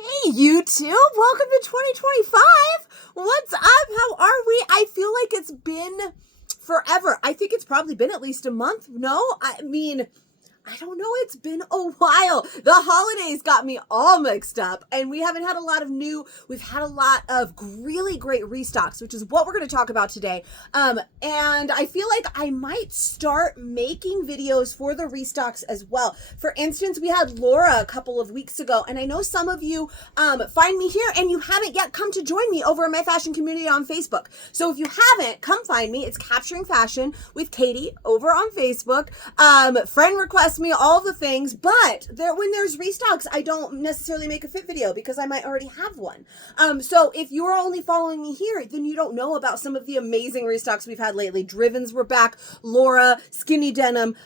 Hey, YouTube! Welcome to 2025! What's up? How are we? I feel like it's been forever. I think it's probably been at least a month. No? I don't know. It's been a while. The holidays got me all mixed up, and we've had a lot of really great restocks, which is what we're going to talk about today. And I feel like I might start making videos for the restocks as well. For instance, we had Laura a couple of weeks ago, and I know some of you find me here and you haven't yet come to join me over in my fashion community on Facebook. So if you haven't, come find me. It's Capturing Fashion with Katie over on Facebook. Friend request me, all the things, but when there's restocks, I don't necessarily make a fit video because I might already have one. So if you're only following me here, then you don't know about some of the amazing restocks we've had lately. Drivens were back, Laura, Skinny Denim,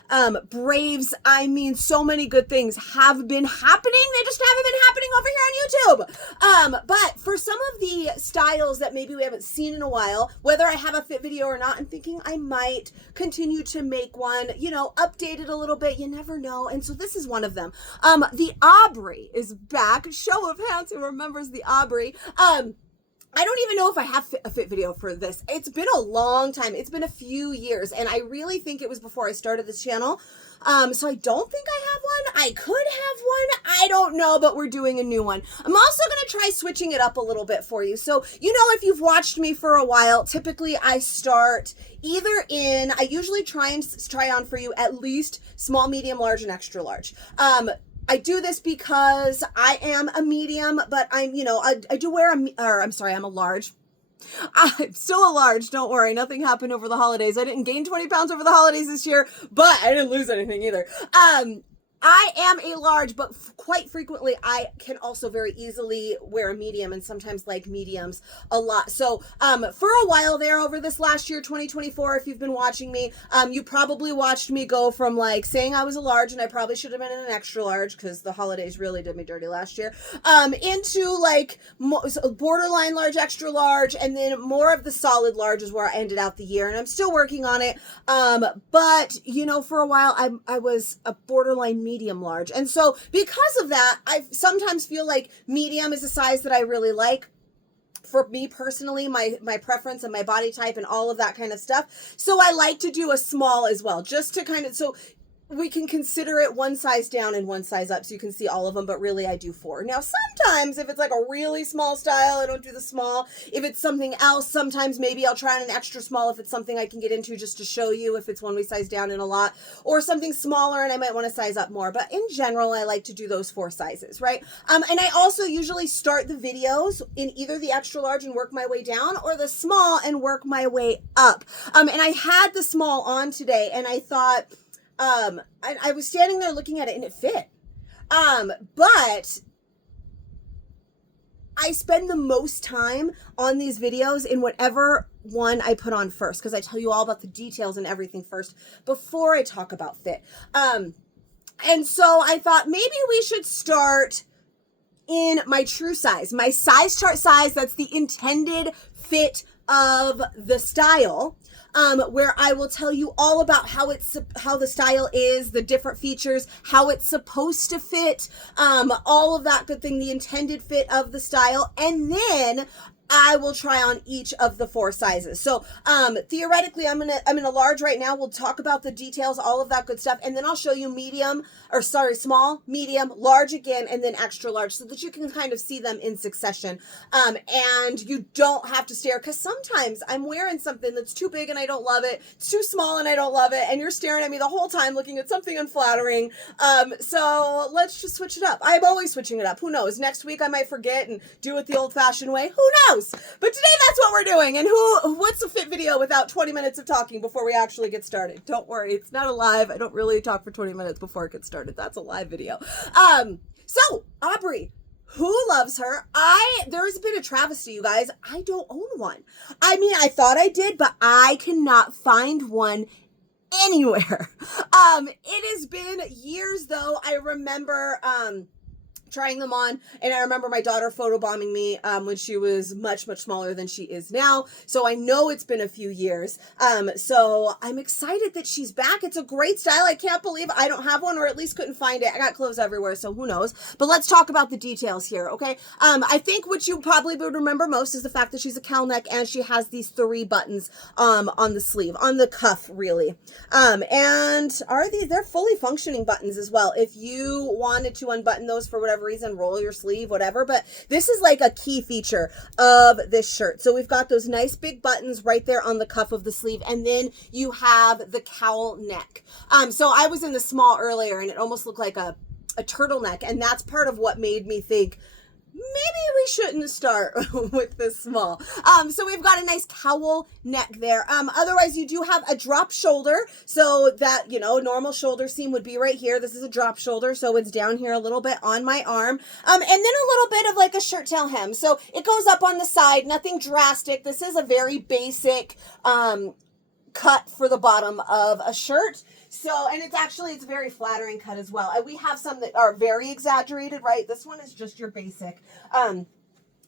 Braves. I mean, so many good things have been happening. They just haven't been happening over here on YouTube. But for some of the styles that maybe we haven't seen in a while, whether I have a fit video or not, I'm thinking I might continue to make one, update it a little bit. You never know. And so this is one of them. The Aubrey is back. Show of hands who remembers the Aubrey. I don't even know if I have a fit video for this. It's been a long time. It's been a few years, and I really think it was before I started this channel. So I don't think I have one. I could have one. I don't know, but we're doing a new one. I'm also going to try switching it up a little bit for you. So, if you've watched me for a while, typically I start I usually try on for you at least small, medium, large, and extra large. I do this because I am a medium, but I do wear I'm a large. I'm still a large, don't worry. Nothing happened over the holidays. I didn't gain 20 pounds over the holidays this year, but I didn't lose anything either. I am a large, but quite frequently I can also very easily wear a medium and sometimes like mediums a lot. So for a while there over this last year, 2024, if you've been watching me, you probably watched me go from saying I was a large, and I probably should have been an extra large because the holidays really did me dirty last year, into borderline large, extra large, and then more of the solid large is where I ended out the year, and I'm still working on it. But for a while I was a borderline medium large. And so because of that, I sometimes feel like medium is a size that I really like. For me personally, my preference and my body type and all of that kind of stuff. So I like to do a small as well, just to so we can consider it one size down and one size up so you can see all of them, but really I do 4. Now, sometimes if it's a really small style, I don't do the small. If it's something else, sometimes maybe I'll try on an extra small if it's something I can get into just to show you if it's one we size down in a lot, or something smaller and I might want to size up more. But in general, I like to do those 4 sizes, right? And I also usually start the videos in either the extra large and work my way down, or the small and work my way up. And I had the small on today, and I thought, I was standing there looking at it and it fit. But I spend the most time on these videos in whatever one I put on first, because I tell you all about the details and everything first before I talk about fit. And so I thought maybe we should start in my true size, my size chart size. That's the intended fit of the style. Where I will tell you all about how the style is, the different features, how it's supposed to fit, all of that good thing, the intended fit of the style, and then I will try on each of the 4 sizes. So theoretically, I'm in a large right now. We'll talk about the details, all of that good stuff, and then I'll show you small, medium, large again, and then extra large, so that you can kind of see them in succession. And you don't have to stare, because sometimes I'm wearing something that's too big and I don't love it. It's too small and I don't love it, and you're staring at me the whole time looking at something unflattering. So let's just switch it up. I'm always switching it up. Who knows? Next week I might forget and do it the old-fashioned way. Who knows? But today that's what we're doing. And what's a fit video without 20 minutes of talking before we actually get started? Don't worry, it's not a live. I don't really talk for 20 minutes before it gets started. That's a live video. So Aubrey, who loves her? There's been a travesty, you guys. I don't own one. I thought I did, but I cannot find one anywhere. It has been years though. I remember trying them on, and I remember my daughter photobombing me when she was much, much smaller than she is now, so I know it's been a few years. So I'm excited that she's back. It's a great style. I can't believe I don't have one, or at least couldn't find it. I got clothes everywhere, so who knows. But let's talk about the details here, okay? I think what you probably would remember most is the fact that she's a cowl neck, and she has these 3 buttons on the sleeve, on the cuff, really. And they're fully functioning buttons as well. If you wanted to unbutton those for whatever reason, roll your sleeve, whatever, but this is like a key feature of this shirt. So we've got those nice big buttons right there on the cuff of the sleeve, and then you have the cowl neck. So I was in the small earlier, and it almost looked like a turtleneck, and that's part of what made me think maybe we shouldn't start with this small. So we've got a nice cowl neck there. Otherwise, you do have a drop shoulder, so that, you know, normal shoulder seam would be right here. This is a drop shoulder, so it's down here a little bit on my arm. And then a little bit of like a shirt tail hem. So it goes up on the side, nothing drastic. This is a very basic cut for the bottom of a shirt. So, and it's very flattering cut as well. And we have some that are very exaggerated, right? This one is just your basic.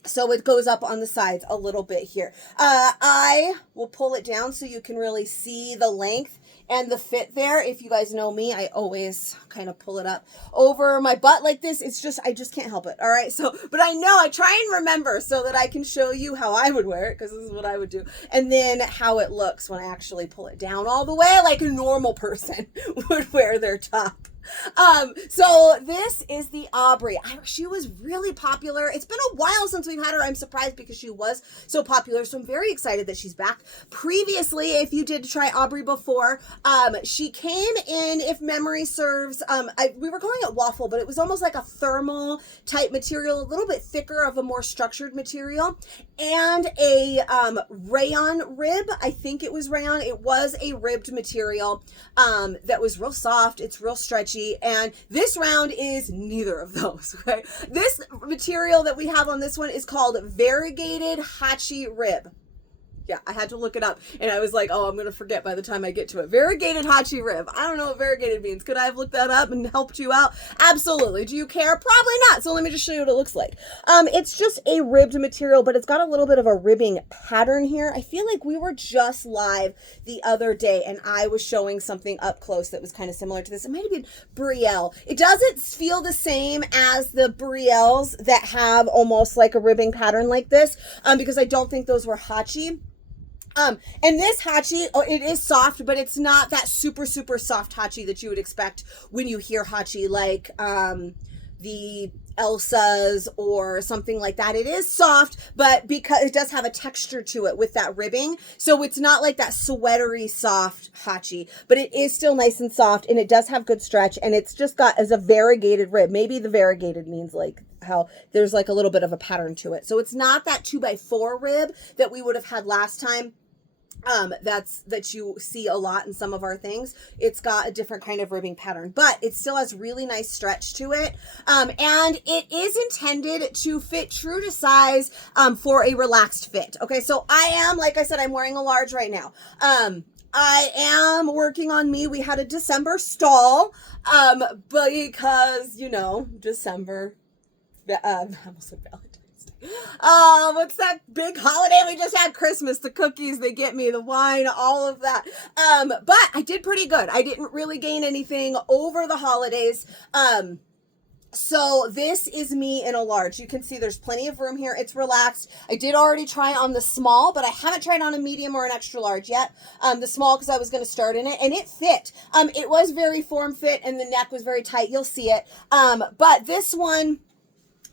So it goes up on the sides a little bit here. I will pull it down so you can really see the length and the fit there. If you guys know me, I always kind of pull it up over my butt like this. It's just, I just can't help it. All right. So, but I try and remember so that I can show you how I would wear it, because this is what I would do. And then how it looks when I actually pull it down all the way like a normal person would wear their top. So this is the Aubrey. She was really popular. It's been a while since we've had her. I'm surprised because she was so popular. So I'm very excited that she's back. Previously, if you did try Aubrey before, she came in, if memory serves, we were calling it waffle, but it was almost like a thermal type material, a little bit thicker of a more structured material, and a rayon rib. I think it was rayon. It was a ribbed material that was real soft. It's real stretchy. And this round is neither of those, okay? This material that we have on this one is called Variegated Hacci rib. Yeah, I had to look it up, and I was like, oh, I'm going to forget by the time I get to it. Variegated Hacci rib. I don't know what variegated means. Could I have looked that up and helped you out? Absolutely. Do you care? Probably not. So let me just show you what it looks like. It's just a ribbed material, but it's got a little bit of a ribbing pattern here. I feel like we were just live the other day, and I was showing something up close that was kind of similar to this. It might have been Brielle. It doesn't feel the same as the Brielles that have almost like a ribbing pattern like this, because I don't think those were Hacci. And this Hacci, it is soft, but it's not that super, super soft Hacci that you would expect when you hear Hacci, like the Elsa's or something like that. It is soft, but because it does have a texture to it with that ribbing, so it's not like that sweatery soft Hacci, but it is still nice and soft, and it does have good stretch, and it's just got as a variegated rib. Maybe the variegated means like how there's like a little bit of a pattern to it. So it's not that 2x4 rib that we would have had last time. That you see a lot in some of our things. It's got a different kind of ribbing pattern, but it still has really nice stretch to it. And it is intended to fit true to size, for a relaxed fit. Okay. So I am, like I said, I'm wearing a large right now. I am working on me. We had a December stall, because, you know, December, I almost said Valentine's. What's that big holiday we just had? Christmas, the cookies, they get me, the wine, all of that. But I did pretty good. I didn't really gain anything over the holidays. So this is me in a large. You can see there's plenty of room here. It's relaxed. I did already try on the small, but I haven't tried on a medium or an extra large yet. The small, because I was going to start in it, and it fit. It was very form fit, and the neck was very tight. You'll see it. But this one,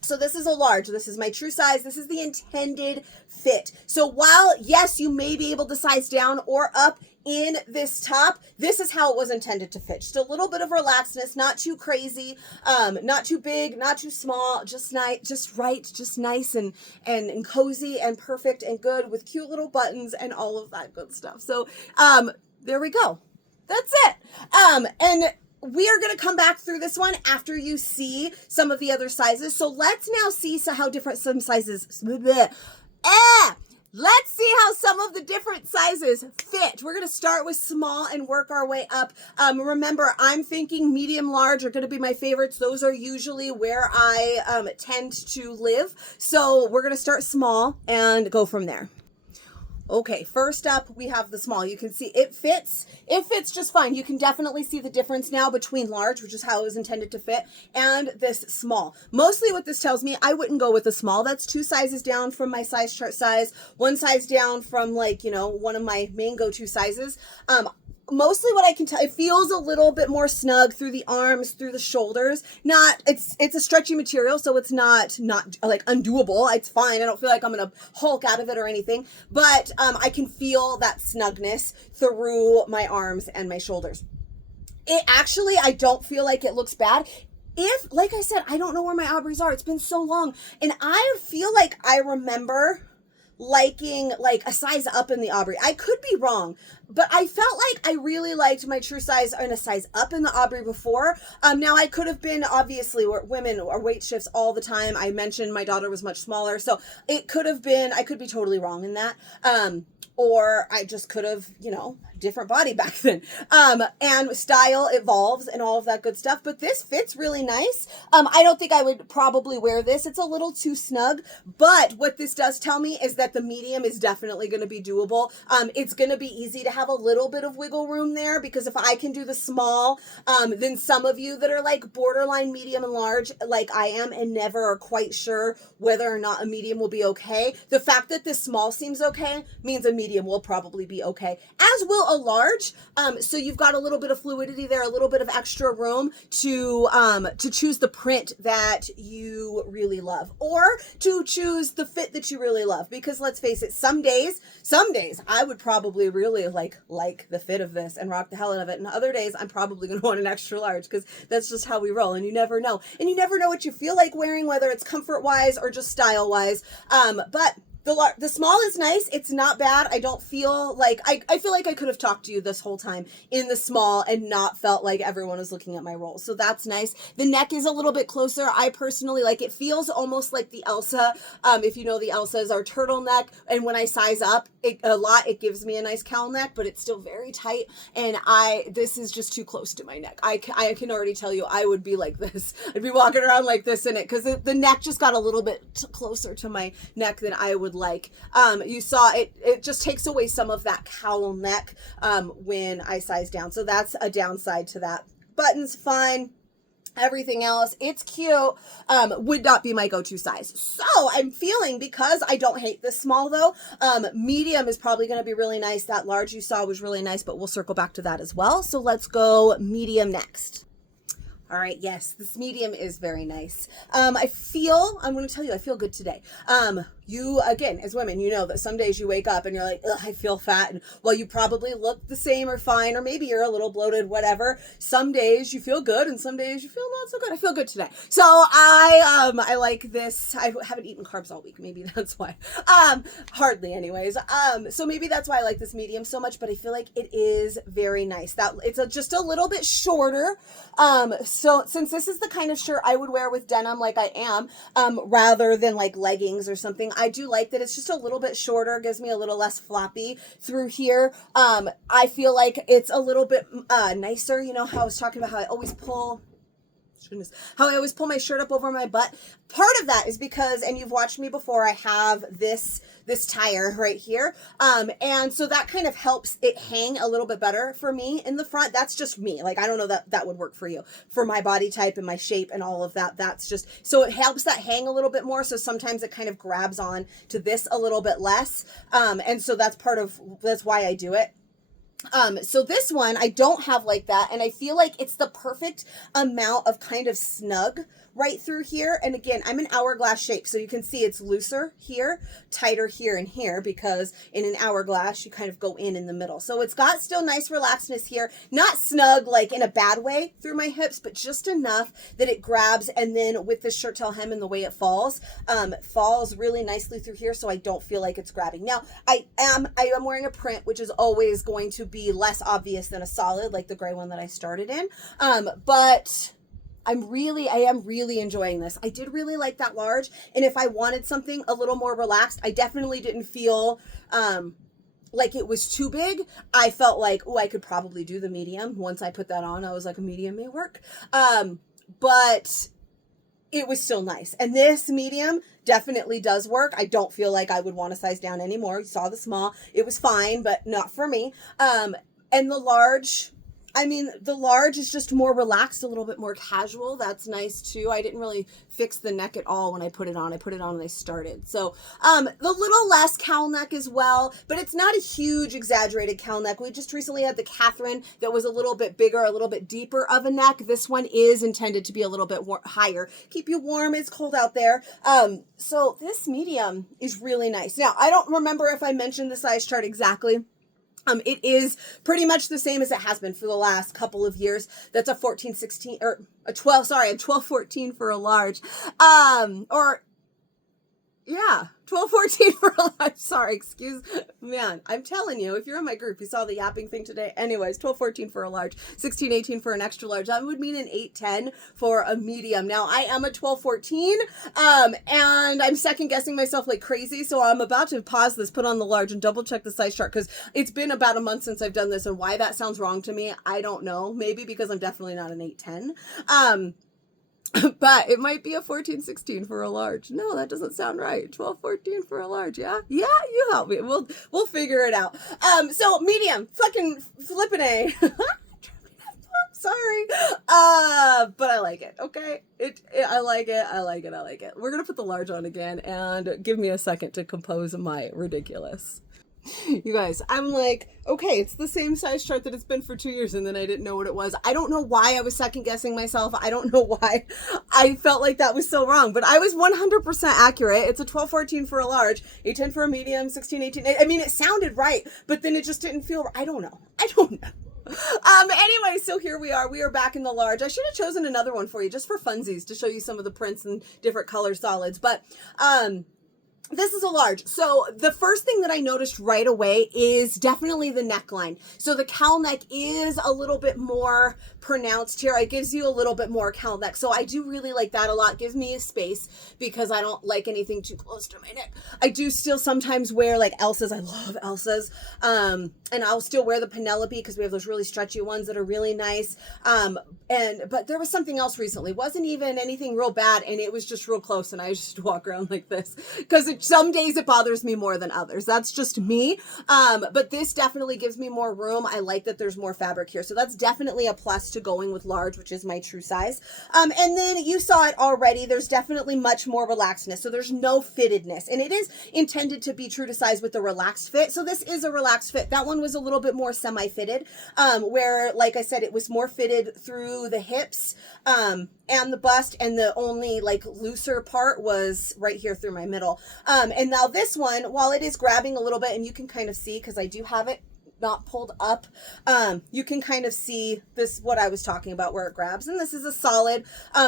so this is a large. This is my true size. This is the intended fit. So while, yes, you may be able to size down or up in this top, this is how it was intended to fit. Just a little bit of relaxedness, not too crazy, not too big, not too small, just nice, just right, just nice and cozy and perfect and good with cute little buttons and all of that good stuff. So there we go. That's it. And we are going to come back through this one after you see some of the other sizes. So let's now see how different some sizes. Let's see how some of the different sizes fit. We're going to start with small and work our way up. Remember, I'm thinking medium, large are going to be my favorites. Those are usually where I tend to live. So we're going to start small and go from there. Okay, first up, we have the small. You can see it fits. It fits just fine. You can definitely see the difference now between large, which is how it was intended to fit, and this small. Mostly what this tells me, I wouldn't go with the small. That's 2 sizes down from my size chart size, 1 size down from, like, you know, one of my main go-to sizes. Mostly what I can tell, it feels a little bit more snug through the arms, through the shoulders. It's a stretchy material, so it's not like undoable. It's fine. I don't feel like I'm gonna hulk out of it or anything, but I can feel that snugness through my arms and my shoulders. I don't feel like it looks bad. Like I said, I don't know where my Aubreys are. It's been so long, and I feel like I remember liking like a size up in the Aubrey. I could be wrong, but I felt like I really liked my true size and a size up in the Aubrey before. Now I could have been, obviously, women are weight shifts all the time. I mentioned my daughter was much smaller, so it could have been, I could be totally wrong in that. Or I just could have, you know, different body back then. And style evolves and all of that good stuff, but this fits really nice. I don't think I would probably wear this. It's a little too snug, but what this does tell me is that the medium is definitely going to be doable. It's going to be easy to have a little bit of wiggle room there, because if I can do the small, then some of you that are like borderline medium and large, like I am, and never are quite sure whether or not a medium will be okay. The fact that this small seems okay means a medium will probably be okay, as will a large. So you've got a little bit of fluidity there, a little bit of extra room to choose the print that you really love, or to choose the fit that you really love. Because let's face it, some days I would probably really like the fit of this and rock the hell out of it, and other days I'm probably going to want an extra large, because that's just how we roll, and you never know. And you never know what you feel like wearing, whether it's comfort wise or just style wise. But the small is nice. It's not bad. I don't feel like, I feel like I could have talked to you this whole time in the small and not felt like everyone was looking at my roll. So that's nice. The neck is a little bit closer. I personally like, it feels almost like the Elsa. If you know, the Elsa is our turtleneck. And when I size up a lot, it gives me a nice cowl neck, but it's still very tight. And this is just too close to my neck. I can already tell you, I would be like this. I'd be walking around like this in it, because the neck just got a little bit closer to my neck than I would like. You saw it just takes away some of that cowl neck when I size down. So that's a downside to that. Buttons, fine. Everything else, it's cute, would not be my go-to size. So I'm feeling, because I don't hate this small though, medium is probably going to be really nice. That large you saw was really nice, but we'll circle back to that as well. So let's go medium next. All right, yes, this medium is very nice. I'm going to tell you, I feel good today. You, again, as women, you know that some days you wake up and you're like, ugh, I feel fat. And well, you probably look the same or fine, or maybe you're a little bloated, whatever. Some days you feel good and some days you feel not so good. I feel good today. So I like this. I haven't eaten carbs all week. Maybe that's why. Hardly anyways. So maybe that's why I like this medium so much, but I feel like it is very nice. That it's just a little bit shorter. So since this is the kind of shirt I would wear with denim like I am, rather than like leggings or something, I do like that it's just a little bit shorter, gives me a little less floppy through here. I feel like it's a little bit nicer. You know how I was talking about how I always pull my shirt up over my butt. Part of that is because, and you've watched me before, I have this tire right here. And so that kind of helps it hang a little bit better for me in the front. That's just me. Like, I don't know that would work for you, for my body type and my shape and all of that. That's just, so it helps that hang a little bit more. So sometimes it kind of grabs on to this a little bit less. And so that's why I do it. So this one I don't have like that, and I feel like it's the perfect amount of kind of snug right through here. And again, I'm an hourglass shape, so you can see it's looser here, tighter here and here, because in an hourglass you kind of go in the middle. So it's got still nice relaxedness here, not snug like in a bad way through my hips, but just enough that it grabs. And then with the shirt tail hem and the way it falls really nicely through here, so I don't feel like it's grabbing. Now I am wearing a print, which is always going to be less obvious than a solid, like the gray one that I started in. But I am really enjoying this. I did really like that large. And if I wanted something a little more relaxed, I definitely didn't feel, like it was too big. I felt like, oh, I could probably do the medium. Once I put that on, I was like, a medium may work. But it was still nice. And this medium definitely does work. I don't feel like I would want to size down anymore. You saw the small. It was fine, but not for me. And the large, I mean, the large is just more relaxed, a little bit more casual. That's nice too. I didn't really fix the neck at all when I put it on. I put it on when I started. So the little less cowl neck as well, but it's not a huge exaggerated cowl neck. We just recently had the Catherine that was a little bit bigger, a little bit deeper of a neck. This one is intended to be a little bit higher. Keep you warm. It's cold out there. So this medium is really nice. Now, I don't remember if I mentioned the size chart exactly. It is pretty much the same as it has been for the last couple of years. That's a 14, 16, or a 12, sorry, a 12, 14 for a large. Yeah, 12, 14 for a large. Sorry, man, I'm telling you, if you're in my group, you saw the yapping thing today. Anyways, 12, 14 for a large, 16, 18 for an extra large. That would mean an 8, 10 for a medium. Now, I am a 12, 14, and I'm second guessing myself like crazy. So I'm about to pause this, put on the large, and double check the size chart because it's been about a month since I've done this, and why that sounds wrong to me, I don't know. Maybe because I'm definitely not an 8, 10. But it might be a 14, 16 for a large. No, that doesn't sound right. 12, 14 for a large. Yeah, you help me. We'll figure it out. So medium, fucking flippin' A. Sorry. But I like it. Okay. I like it. We're gonna put the large on again, and give me a second to compose my ridiculous. You guys, I'm like, okay, it's the same size chart that it's been for 2 years, and then I didn't know what it was. I don't know why I was second guessing myself. I don't know why I felt like that was so wrong, but I was 100% accurate. It's a 12, 14 for a large, 8, 10 for a medium, 16, 18. I mean, it sounded right, but then it just didn't feel, I don't know. Anyway, so here we are. We are back in the large. I should have chosen another one for you just for funsies to show you some of the prints and different color solids, but, this is a large. So the first thing that I noticed right away is definitely the neckline. So the cowl neck is a little bit more pronounced here. It gives you a little bit more cowl neck. So I do really like that a lot. Gives me a space because I don't like anything too close to my neck. I do still sometimes wear like Elsa's. I love Elsa's. And I'll still wear the Penelope because we have those really stretchy ones that are really nice. But there was something else recently. It wasn't even anything real bad, and it was just real close, and I just walk around like this because some days it bothers me more than others. That's just me. But this definitely gives me more room. I like that there's more fabric here. So that's definitely a plus to going with large, which is my true size. And then you saw it already. There's definitely much more relaxedness. So there's no fittedness, and it is intended to be true to size with the relaxed fit. So this is a relaxed fit. That one was a little bit more semi-fitted, where, like I said, it was more fitted through the hips, and the bust, and the only like looser part was right here through my middle. And now this one, while it is grabbing a little bit, and you can kind of see, because I do have it not pulled up, you can kind of see this, what I was talking about, where it grabs, and this is a solid,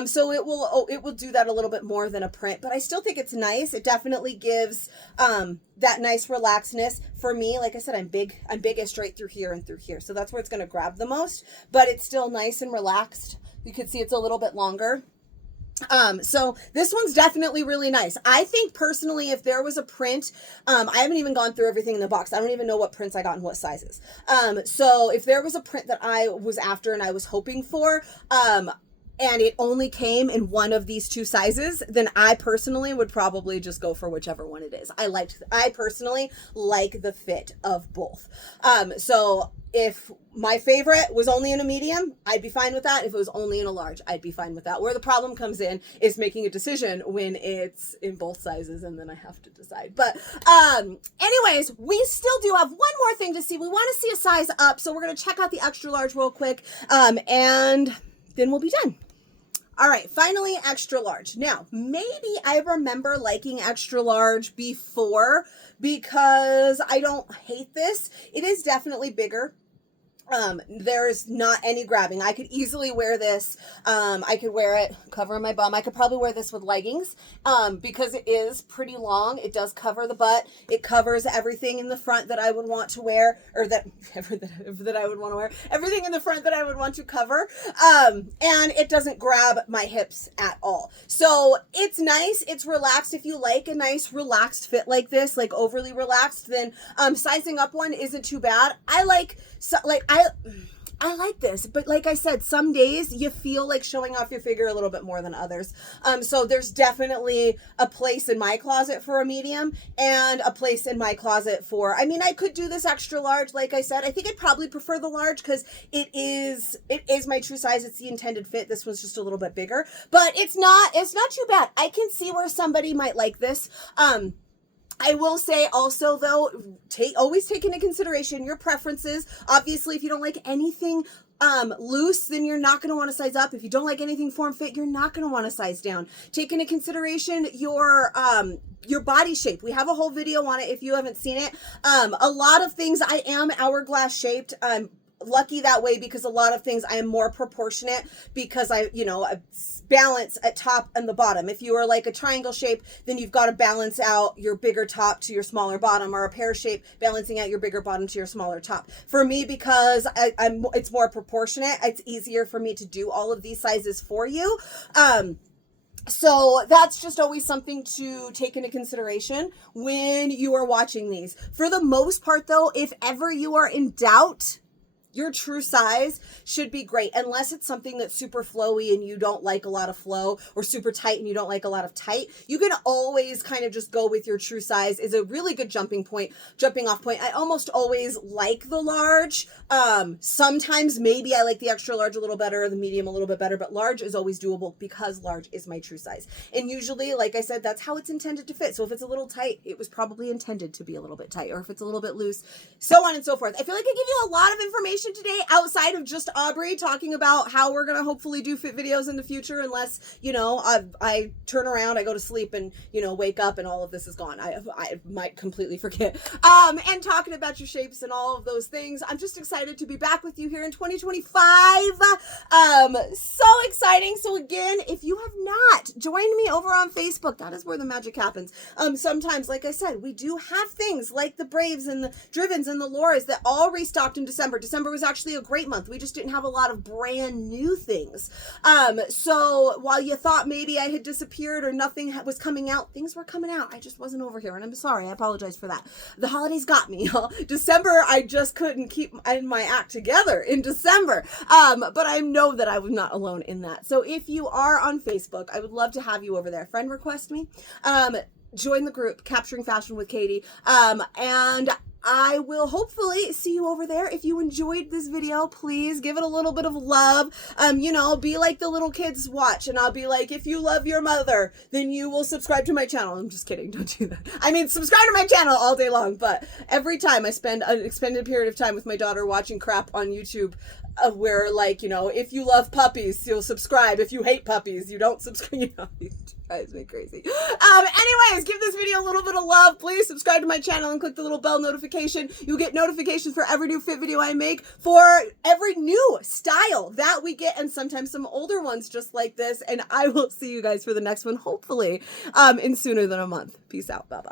so it will do that a little bit more than a print, but I still think it's nice. It definitely gives that nice relaxedness. For me, like I said, I'm biggest right through here and through here, so that's where it's going to grab the most, but it's still nice and relaxed. You can see it's a little bit longer. So this one's definitely really nice. I think personally, if there was a print, I haven't even gone through everything in the box. I don't even know what prints I got and what sizes. So if there was a print that I was after and I was hoping for, and it only came in one of these two sizes, then I personally would probably just go for whichever one it is. I personally like the fit of both. So if my favorite was only in a medium, I'd be fine with that. If it was only in a large, I'd be fine with that. Where the problem comes in is making a decision when it's in both sizes, and then I have to decide. But anyways, we still do have one more thing to see. We want to see a size up, so we're going to check out the extra large real quick, and then we'll be done. All right, finally, extra large. Now, maybe I remember liking extra large before because I don't hate this. It is definitely bigger. There's not any grabbing. I could easily wear this. I could wear it covering my bum. I could probably wear this with leggings, because it is pretty long. It does cover the butt. It covers everything in the front that I would want to wear, or that I would want to wear. Everything in the front that I would want to cover. And it doesn't grab my hips at all. So it's nice. It's relaxed. If you like a nice relaxed fit like this, like overly relaxed, then sizing up one isn't too bad. I like this, but like I said, some days you feel like showing off your figure a little bit more than others. So there's definitely a place in my closet for a medium and a place in my closet for, I mean, I could do this extra large. Like I said, I think I'd probably prefer the large because it is my true size. It's the intended fit. This one's just a little bit bigger, but it's not too bad. I can see where somebody might like this. I will say also, though, always take into consideration your preferences. Obviously, if you don't like anything loose, then you're not going to want to size up. If you don't like anything form fit, you're not going to want to size down. Take into consideration your body shape. We have a whole video on it if you haven't seen it. A lot of things, I am hourglass shaped. Lucky that way because a lot of things I am more proportionate because I balance at top and the bottom. If you are like a triangle shape, then you've got to balance out your bigger top to your smaller bottom, or a pear shape, balancing out your bigger bottom to your smaller top. For me, because it's more proportionate, it's easier for me to do all of these sizes for you. So that's just always something to take into consideration when you are watching these. For the most part, though, if ever you are in doubt, your true size should be great, unless it's something that's super flowy and you don't like a lot of flow, or super tight and you don't like a lot of tight. You can always kind of just go with your true size. Is a really good jumping off point. I almost always like the large. Sometimes maybe I like the extra large a little better, the medium a little bit better, but large is always doable because large is my true size. And usually, like I said, that's how it's intended to fit. So if it's a little tight, it was probably intended to be a little bit tight, or if it's a little bit loose, so on and so forth. I feel like I give you a lot of information today outside of just Aubrey talking about how we're going to hopefully do fit videos in the future, unless, I turn around, I go to sleep and, wake up and all of this is gone. I might completely forget. And talking about your shapes and all of those things. I'm just excited to be back with you here in 2025. So exciting. So again, if you have not joined me over on Facebook, that is where the magic happens. Sometimes, like I said, we do have things like the Braves and the Drivens and the Lauras that all restocked in December. December was actually a great month. We just didn't have a lot of brand new things. So while you thought maybe I had disappeared or nothing was coming out, things were coming out. I just wasn't over here, and I'm sorry. I apologize for that. The holidays got me, y'all. December, I just couldn't keep my act together in December. But I know that I was not alone in that. So if you are on Facebook, I would love to have you over there. Friend request me. Join the group, Capturing Fashion with Katie. And I will hopefully see you over there. If you enjoyed this video, please give it a little bit of love. Be like the little kids watch, and I'll be like, if you love your mother, then you will subscribe to my channel. I'm just kidding. Don't do that. I mean, subscribe to my channel all day long, but every time I spend an extended period of time with my daughter watching crap on YouTube, where if you love puppies, you'll subscribe. If you hate puppies, you don't subscribe. It drives me crazy. Anyways, give this video a little bit of love. Please subscribe to my channel and click the little bell notification. You'll get notifications for every new fit video I make, for every new style that we get, and sometimes some older ones just like this. And I will see you guys for the next one, hopefully, in sooner than a month. Peace out. Bye-bye.